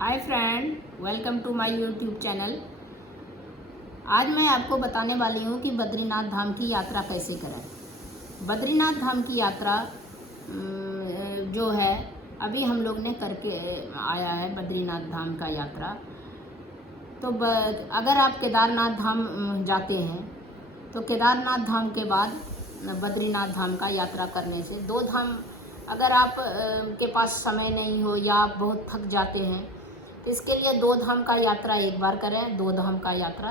Hi friend, welcome to my YouTube channel. आज मैं आपको बताने वाली हूँ कि बद्रीनाथ धाम की यात्रा कैसे करें। बद्रीनाथ धाम की यात्रा जो है अभी हम लोग ने करके आया है बद्रीनाथ धाम का यात्रा। तो अगर आप केदारनाथ धाम जाते हैं तो केदारनाथ धाम के बाद बद्रीनाथ धाम का यात्रा करने से दो धाम, अगर आप के पास समय नहीं हो या आप बहुत थक जाते हैं तो इसके लिए दो धाम का यात्रा एक बार करें, दो धाम का यात्रा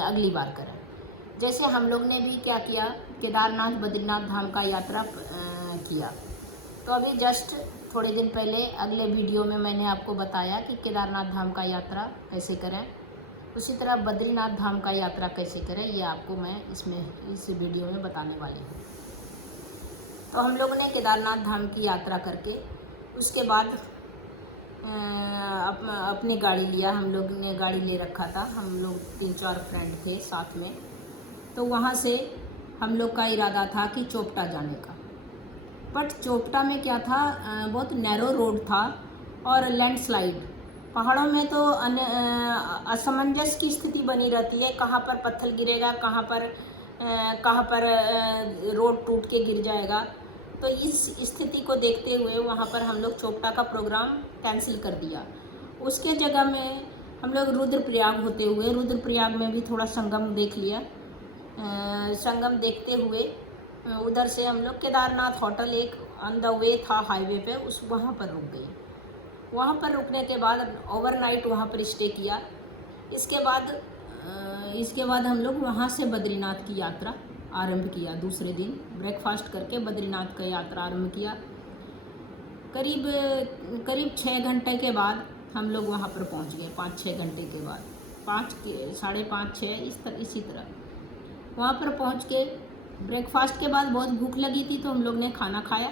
अगली बार करें। जैसे हम लोग ने भी क्या किया, केदारनाथ बद्रीनाथ धाम का यात्रा किया। तो अभी जस्ट थोड़े दिन पहले अगले वीडियो में मैंने आपको बताया कि केदारनाथ धाम का यात्रा कैसे करें, उसी तरह बद्रीनाथ धाम का यात्रा कैसे करें, ये आपको मैं इस वीडियो में बताने वाली हूँ। तो हम लोगों ने केदारनाथ धाम की यात्रा करके उसके बाद अपनी गाड़ी लिया। हम लोग ने गाड़ी ले रखा था, हम लोग 3-4 फ्रेंड थे साथ में। तो वहाँ से हम लोग का इरादा था कि चोपटा जाने का, बट चोपटा में क्या था, बहुत नैरो रोड था और लैंडस्लाइड। पहाड़ों में तो असमंजस की स्थिति बनी रहती है, कहाँ पर पत्थर गिरेगा, कहाँ पर रोड टूट के गिर जाएगा। तो इस स्थिति को देखते हुए वहाँ पर हम लोग चोपटा का प्रोग्राम कैंसिल कर दिया। उसके जगह में हम लोग रुद्रप्रयाग होते हुए, रुद्रप्रयाग में भी थोड़ा संगम देख लिया। संगम देखते हुए उधर से हम लोग केदारनाथ होटल एक ऑन द वे था हाईवे पे, वहाँ पर रुक गए। वहाँ पर रुकने के बाद ओवरनाइट वहाँ पर स्टे किया। इसके बाद हम लोग वहाँ से बद्रीनाथ की यात्रा आरंभ किया। दूसरे दिन ब्रेकफास्ट करके बद्रीनाथ का यात्रा आरंभ किया। करीब 6 घंटे के बाद हम लोग वहाँ पर पहुँच गए। 5-6 घंटे के बाद, 5-6 इसी तरह वहाँ पर पहुँच के ब्रेकफास्ट के बाद बहुत भूख लगी थी तो हम लोग ने खाना खाया।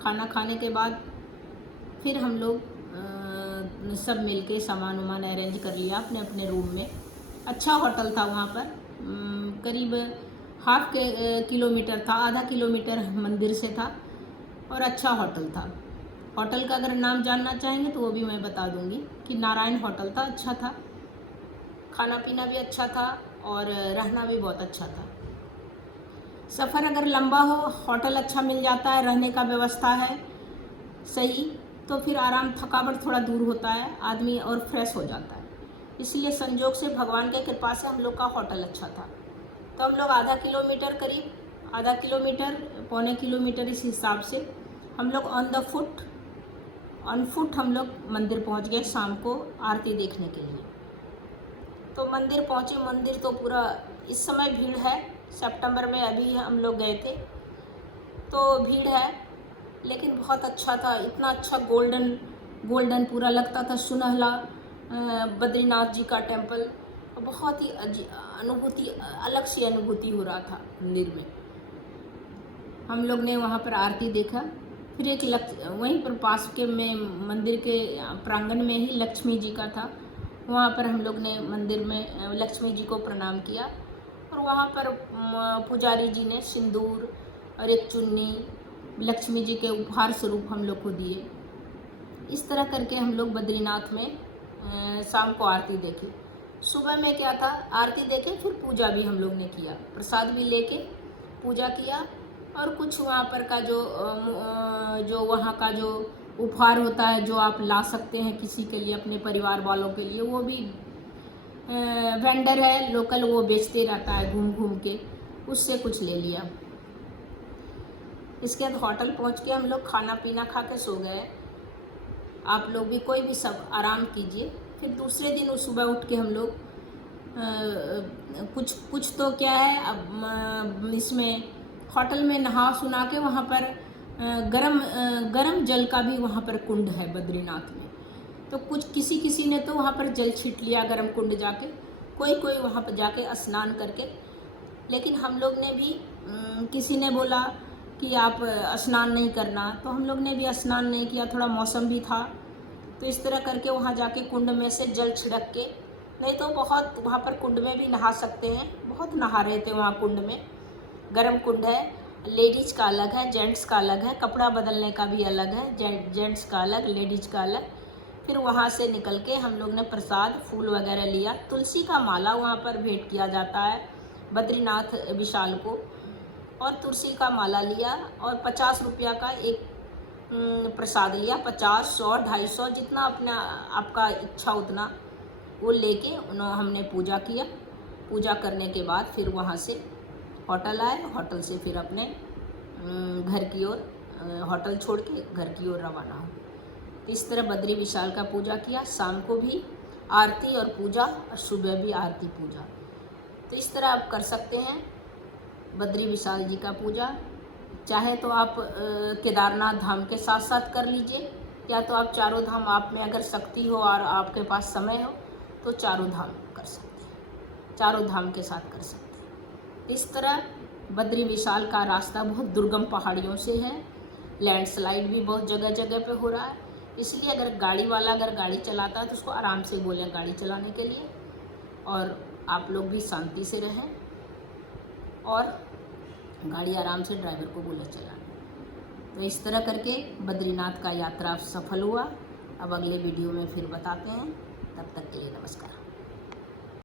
खाना खाने के बाद फिर हम लोग सब मिलके सामान वामान अरेंज कर लिया अपने अपने रूम में। अच्छा होटल था वहाँ पर, करीब हाफ किलोमीटर था, आधा किलोमीटर मंदिर से था और अच्छा होटल था। होटल का अगर नाम जानना चाहेंगे तो वो भी मैं बता दूंगी कि नारायण होटल था। अच्छा था, खाना पीना भी अच्छा था और रहना भी बहुत अच्छा था। सफ़र अगर लंबा हो, होटल अच्छा मिल जाता है, रहने का व्यवस्था है सही, तो फिर आराम, थकावट थोड़ा दूर होता है आदमी और फ्रेश हो जाता है। इसलिए संजोग से भगवान के कृपा से हम लोग का होटल अच्छा था। तो हम लोग आधा किलोमीटर पौने किलोमीटर इस हिसाब से हम लोग ऑन फुट हम लोग मंदिर पहुंच गए शाम को आरती देखने के लिए। तो मंदिर पहुंचे। मंदिर तो पूरा इस समय भीड़ है, सितंबर में अभी हम लोग गए थे तो भीड़ है, लेकिन बहुत अच्छा था। इतना अच्छा गोल्डन पूरा लगता था, सुनहला बद्रीनाथ जी का टेम्पल। बहुत ही अनुभूति, अलग सी अनुभूति हो रहा था मंदिर में। हम लोग ने वहाँ पर आरती देखा। फिर वहीं पर पास के में मंदिर के प्रांगण में ही लक्ष्मी जी का था, वहाँ पर हम लोग ने मंदिर में लक्ष्मी जी को प्रणाम किया और वहाँ पर पुजारी जी ने सिंदूर और एक चुन्नी लक्ष्मी जी के उपहार स्वरूप हम लोग को दिए। इस तरह करके हम लोग बद्रीनाथ में शाम को आरती देखी। सुबह में क्या था, आरती देखे, फिर पूजा भी हम लोग ने किया, प्रसाद भी लेके पूजा किया और कुछ वहाँ पर का जो वहाँ का जो उपहार होता है जो आप ला सकते हैं किसी के लिए, अपने परिवार वालों के लिए, वो भी वेंडर है लोकल, वो बेचते रहता है घूम घूम के, उससे कुछ ले लिया। इसके बाद होटल पहुँच के हम लोग खाना पीना खा के सो गए। आप लोग भी, कोई भी सब आराम कीजिए। फिर दूसरे दिन सुबह उठ के हम लोग कुछ तो क्या है, अब इसमें होटल में नहा सुना के वहाँ पर गरम जल का भी वहाँ पर कुंड है बद्रीनाथ में। तो किसी ने तो वहाँ पर जल छीट लिया गरम कुंड जाके, कोई वहाँ पर जाके स्नान करके। लेकिन हम लोग ने भी, किसी ने बोला कि आप स्नान नहीं करना, तो हम लोग ने भी स्नान नहीं किया। थोड़ा मौसम भी था तो इस तरह करके वहाँ जाके कुंड में से जल छिड़क के, नहीं तो बहुत वहाँ पर कुंड में भी नहा सकते हैं। बहुत नहा रहे थे वहाँ कुंड में, गर्म कुंड है, लेडीज़ का अलग है, जेंट्स का अलग है, कपड़ा बदलने का भी अलग है, जेंट्स का अलग, लेडीज़ का अलग। फिर वहाँ से निकल के हम लोग ने प्रसाद फूल वगैरह लिया। तुलसी का माला वहाँ पर भेंट किया जाता है बद्रीनाथ विशाल को, और तुलसी का माला लिया और 50 रुपया का एक प्रसाद लिया। 50, 100, 250 जितना अपना आपका इच्छा उतना वो लेके हमने पूजा किया। पूजा करने के बाद फिर वहाँ से होटल आए, होटल से फिर अपने घर की ओर, होटल छोड़ के घर की ओर रवाना हो। इस तरह बद्री विशाल का पूजा किया। शाम को भी आरती और पूजा और सुबह भी आरती पूजा। तो इस तरह आप कर सकते हैं बद्री विशाल जी का पूजा। चाहे तो आप केदारनाथ धाम के साथ साथ कर लीजिए, या तो आप चारों धाम, आप में अगर शक्ति हो और आपके पास समय हो तो चारों धाम कर सकते हैं, चारों धाम के साथ कर सकते हैं। इस तरह बद्री विशाल का रास्ता बहुत दुर्गम पहाड़ियों से है, लैंडस्लाइड भी बहुत जगह जगह पे हो रहा है, इसलिए अगर गाड़ी वाला अगर गाड़ी चलाता है तो उसको आराम से बोलें गाड़ी चलाने के लिए, और आप लोग भी शांति से रहें और गाड़ी आराम से ड्राइवर को बोले चलाना। तो इस तरह करके बद्रीनाथ का यात्रा सफल हुआ। अब अगले वीडियो में फिर बताते हैं, तब तक के लिए नमस्कार।